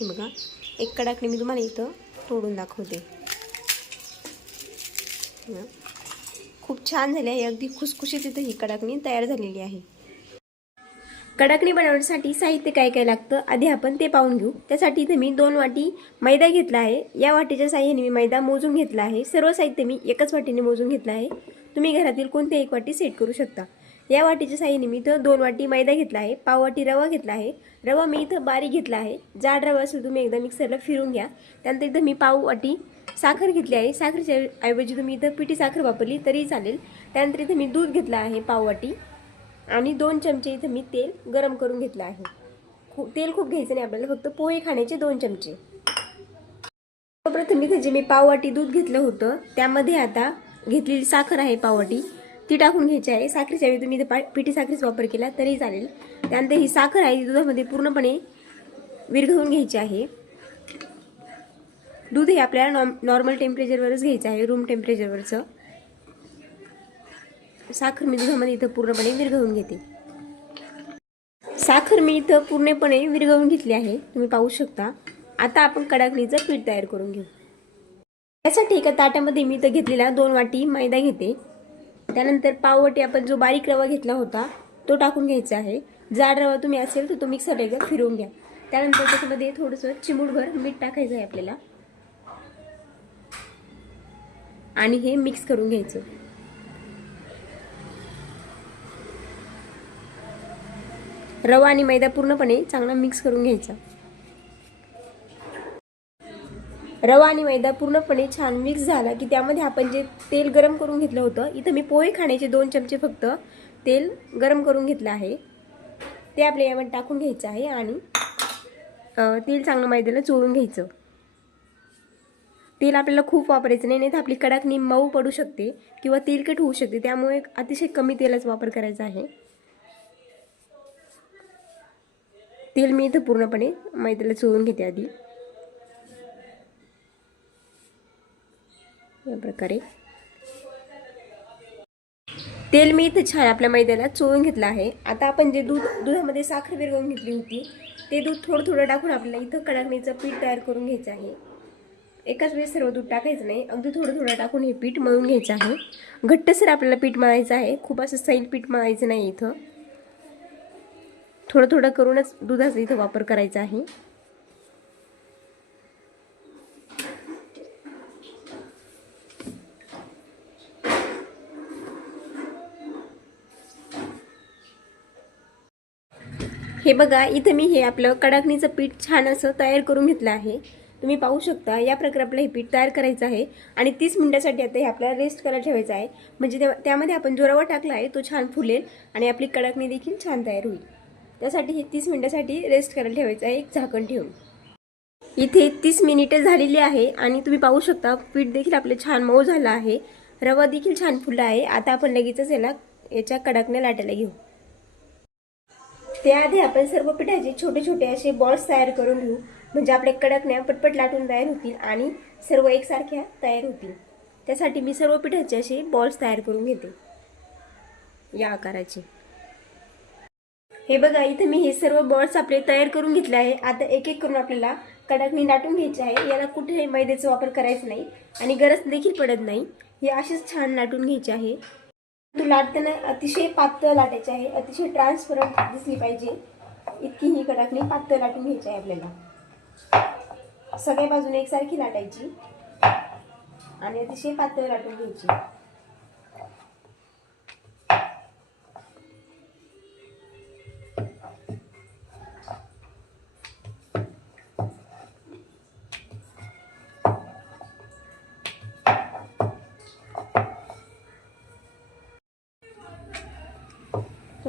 हे बघा. एक कडाकणी मी तुम्हाला इथं तोडून दाखवते. खूप छान झाली आहे. अगदी खुसखुशीत इथं ही कडाकणी तयार झालेली आहे. कडाकणी बनवण्यासाठी साहित्य काय काय लागतं आधी आपण ते पाहून घेऊ. त्यासाठी इथे मी दोन वाटी मैदा घेतला आहे. या वाटीच्या साह्याने मी मैदा मोजून घेतला आहे. सर्व साहित्य मी एकाच वाटीने मोजून घेतलं आहे. तुम्ही घरातील कोणत्याही एक वाटी सेट करू शकता. या वाटीच्या साह्याने मी इथं दोन वाटी मैदा घेतला आहे पाव वाटी रवा घेतला आहे. रवा मी इथं बारीक घेतला आहे. जाड रवा असेल तुम्ही एकदा मिक्सरला फिरून घ्या. त्यानंतर इथं मी पाव वाटी साखर घेतली आहे. साखरेच्या ऐवजी तुम्ही इथं पिठी साखर वापरली तरी चालेल. त्यानंतर इथं मी दूध घेतलं आहे पाव वाटी आणि दोन चमचे इथं मी तेल गरम करून घेतलं आहे. खूप तेल खूप घ्यायचं नाही आपल्याला फक्त पोहे खाण्याचे दोन चमचे. प्रथम इथे जे मी पाववाटी दूध घेतलं होतं त्यामध्ये आता घेतलेली साखर आहे पाववाटी ती टाकून घ्यायची आहे. साखरेच्या ऐवजी तुम्ही इथं पा पिठी साखरेचा वापर केला तरी चालेल. त्यानंतर ही साखर आहे ती दुधामध्ये पूर्णपणे विरघळून घ्यायची आहे. दूध हे आपल्याला नॉम नॉर्मल टेम्परेचरवरच घ्यायचं आहे रूम टेम्परेचरवरचं साखर मी दुधामध्ये इथं पूर्णपणे विरघळून घेते. साखर मी इथं पूर्णपणे विरघळून घेतली आहे. तुम्ही पाहू शकता. आता आपण कडाकणीचं पीठ तयार करून घेऊ. त्यासाठी एका ताटामध्ये मी इथं घेतलेला दोन वाटी मैदा घेते. त्यानंतर पाव आपण जो बारीक रवा घेतला होता तो टाकून घ्यायचा आहे. जाड रवा तुम्ही असेल तर तो मिक्सर एकदा फिरवून घ्या. त्यानंतर त्याच्यामध्ये थोडंसं चिमूटभर मीठ टाकायचं आहे आपल्याला. आणि हे मिक्स करून घ्यायचं. रवा आणि मैदा पूर्णपणे चांगला मिक्स करून घ्यायचा. रवा आणि मैदा पूर्णपणे छान मिक्स झाला की त्यामध्ये आपण जे तेल गरम करून घेतलं होतं इथं मी पोहे खाण्याचे दोन चमचे फक्त तेल गरम करून घेतलं आहे. ते आपल्या यामध्ये टाकून घ्यायचं आहे आणि तेल चांगलं मैद्याला चोळून घ्यायचं. तेल आपल्याला खूप वापरायचं नाही नाही तर आपली कडाकणी मऊ पडू शकते किंवा तेलकट होऊ शकते त्यामुळे अतिशय कमी तेलाचा वापर करायचा आहे. तेल मी इथं पूर्णपणे मैद्याला चोळून घेते आधी. या प्रकारे. तेल मी इथं छान आपल्या मैद्याला चोळून घेतलं आहे. आता आपण जे दूध दुधामध्ये साखर विरघळून घेतली होती ते दूध थोडं थोडं टाकून आपल्याला इथं कडाकणीचं पीठ तयार करून घ्यायचं आहे. एकाच वेळेस सर्व दूध टाकायचं नाही अगदी थोडं थोडं टाकून हे पीठ मळून घ्यायचं आहे. घट्टसर आपल्याला पीठ मळायचं आहे खूप असं सैल पीठ मळायचं नाही इथं. थोडं थोडं करूनच दुधाचा इथं वापर करायचा आहे. हे बघा इथं मी हे आपलं कडाकणीचं पीठ छान असं तयार करून घेतलं आहे. तुम्ही पाहू शकता या प्रकारे आपलं हे पीठ तयार करायचं आहे. आणि तीस मिनटासाठी आता हे आपल्याला रेस्ट करायला ठेवायचं आहे. म्हणजे त्यामध्ये आपण जो रवा टाकला आहे तो छान फुलेल आणि आपली कडाकणी देखील छान तयार होईल. त्यासाठी हे तीस मिनिटासाठी रेस्ट करायला ठेवायचं आहे एक झाकण ठेवून. इथे तीस मिनिटं झालेली आहे आणि तुम्ही पाहू शकता पीठ देखील आपलं छान मऊ झालं आहे. रवा देखील छान फुलला आहे. आता आपण लगेचच याला याच्या कडाकण्या लाटायला घेऊ. त्याआधी आपण सर्व पिठाचे छोटे छोटे असे बॉल्स तयार करून घेऊ. म्हणजे आपल्या कडकण्या पटपट लाटून तयार होतील आणि सर्व एकसारख्या तयार होतील. त्यासाठी मी सर्व पिठाचे असे बॉल्स तयार करून घेते. या आकाराचे. हे बघा इथे मी हे सर्व बॉल्स आपले तयार करून घेतले आहे. आता एक एक करून आपल्याला कडाकणी लाटून घ्यायची आहे. याला कुठेही मैद्याचा वापर करायचा नाही आणि गरज देखील पडत नाही. हे असेच छान लाटून घ्यायचे आहे. लाटताना अतिशय पातळ लाटायची आहे. अतिशय ट्रान्सपरंट दिसली पाहिजे. इतकी ही कडाकणी पातळ लाटून घ्यायची आहे आपल्याला. सगळ्या बाजूने एकसारखी लाटायची. आणि अतिशय पातळ लाटून घ्यायची.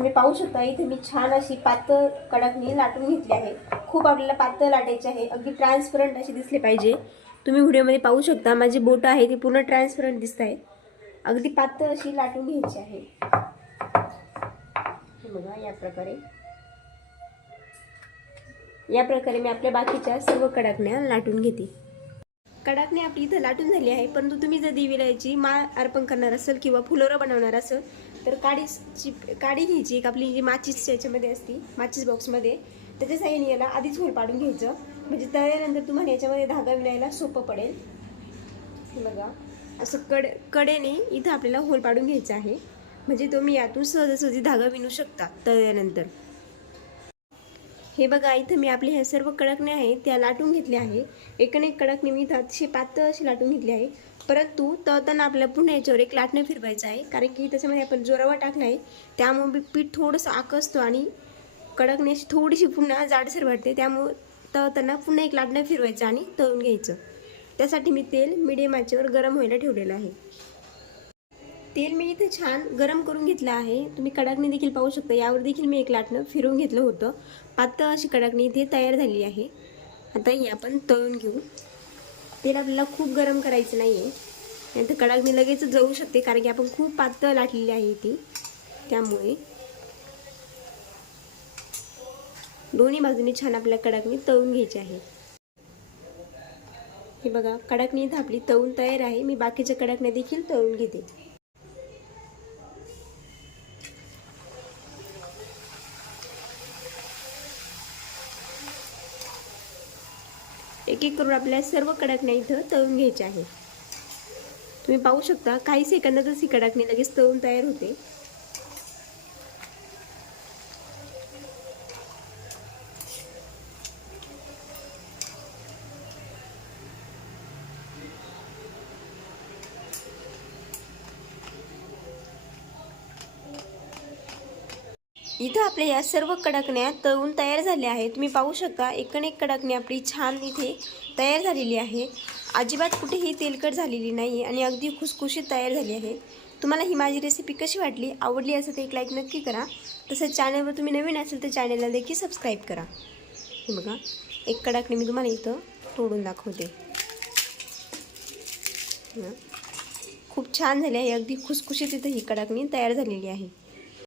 तुम्ही पाहू शकता इथे मी छान अशी पातळ कडकणी लाटून घेतली आहे. खूप आपल्याला पातळ लाटायची आहे. अगदी ट्रान्सपरंट अशी दिसली पाहिजे. तुम्ही व्हिडिओमध्ये पाहू शकता माझी बोटं आहे ती पूर्ण ट्रान्सपरंट दिसत आहे. अगदी पातळ अशी लाटून घ्यायची आहे. हे बघा या प्रकारे. या प्रकारे मी आपल्या बाकीच्या सर्व कडाकण्या लाटून घेते. कडाकणी आपली इथं लाटून झाली आहे परंतु तुम्ही जर देवीला माळ अर्पण करणार असेल किंवा फुलोरं बनवणार असेल तर काडीची काडी घ्यायची एक आपली जी माचीस याच्यामध्ये असती माचीस बॉक्समध्ये त्याच्या साईन याला आधीच होल पाडून घ्यायचं. म्हणजे तळल्यानंतर तुम्हाला याच्यामध्ये धागा विणायला सोपं पडेल. हे बघा. असं कड कडेने इथं आपल्याला होल पाडून घ्यायचा आहे. म्हणजे तुम्ही यातून सहजासहजी धागा विणू शकता तळल्यानंतर. हे बघा इथं मी आपले ह्या सर्व कडकणे आहेत त्या लाटून घेतल्या आहे. एकूण एक कडकणे मी इथं अतिशय पातळ अशी लाटून घेतली आहे. परंतु तळताना आपल्याला पुन्हा याच्यावर एक लाटणं फिरवायचं आहे. कारण की त्याच्यामध्ये आपण जोरावर टाकलं आहे त्यामुळे पीठ थोडंसं आकसतो आणि कडकने अशी थोडीशी पुन्हा जाडसर वाटते त्यामुळे तळताना पुन्हा एक लाटणं फिरवायचं आणि तळून घ्यायचं. त्यासाठी मी तेल मिडियम आचेवर गरम व्हायला ठेवलेलं आहे. तेल मी इथे छान गरम करून घेतलं आहे. तुम्ही कडाकणी देखील पाहू शकता. यावर देखील मी एक लाटणं फिरवून घेतलं होतं. पातळ अशी कडाकणी इथे तयार झाली आहे. आता ही आपण तळून घेऊ. तेल आपल्याला खूप गरम करायचं नाही आहे नंतर कडाकणी लगेच जळू शकते कारण की आपण खूप पातळ लाटलेली आहे ती. त्यामुळे. दोन्ही बाजूनी छान आपल्या कडाकणी तळून घ्यायची आहे. हे बघा कडाकणी इथं आपली तळून तयार आहे. मी बाकीच्या कडाकण्या देखील तळून घेते. एक एक करून आपल्या सर्व कडकण्या इथं तळून घ्यायच्या आहे तुम्ही पाहू शकता काही सेकंदातच ही कडाकणी लगेच तळून तयार होते. इथं आपल्या या सर्व कडकण्या तळून तयार झाल्या आहेत. तुम्ही पाहू शकता एकण एक कडकणी आपली छान इथे तयार झालेली आहे. अजिबात कुठेही तेलकट झालेली नाही आणि अगदी खुसखुशीत तयार झाली आहे. तुम्हाला ही माझी रेसिपी कशी वाटली आवडली असेल तर एक लाईक नक्की करा. तसंच चॅनलवर तुम्ही नवीन असेल तर चॅनलला देखील सबस्क्राईब करा. हे बघा एक कडाकणी मी तुम्हाला इथं तोडून दाखवते. खूप छान झाली आहे. अगदी खुसखुशीत इथं ही कडाकणी तयार झालेली आहे.